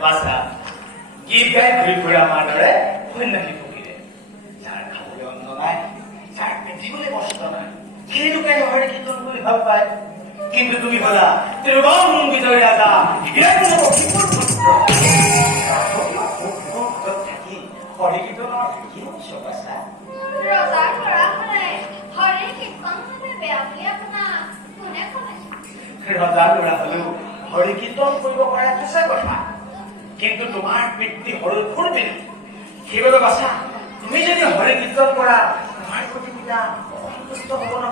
বাছা গীত গাই ঘূৰি ফুৰা আমাৰ দৰে সন্যাসী ফকীৰে যাৰ খাবলৈ অন্ন নাই যাৰ পিন্ধিবলৈ বস্ত্ৰ নাই সেই লোকে হৰি কীৰ্তন কৰি ভাল পায় কিন্তু তুমি হলা ত্ৰিভুৱন বিজয় ৰাজা হিৰণ্যকশিপুৰ পুত্ৰ থাকি হৰি কীৰ্তনৰ কি উৎসৱ বাছা ৰজাৰ ল'ৰা হ'লে হৰি কীৰ্তন হ'লে বেয়া বুলি আপোনাক কোনে ক'লে ৰজাৰ ল'ৰা হলেও হৰি কীৰ্তন কৰিব পৰা সঁচা কথা কিন্তু তোমাৰ পিতৃ হৰি ফুৰ্তি সেইবাবে বাছা তুমি যদি হৰি কীৰ্তন কৰা তোমাৰ প্ৰতি পিতা অসন্তুষ্ট হ'ব নহয়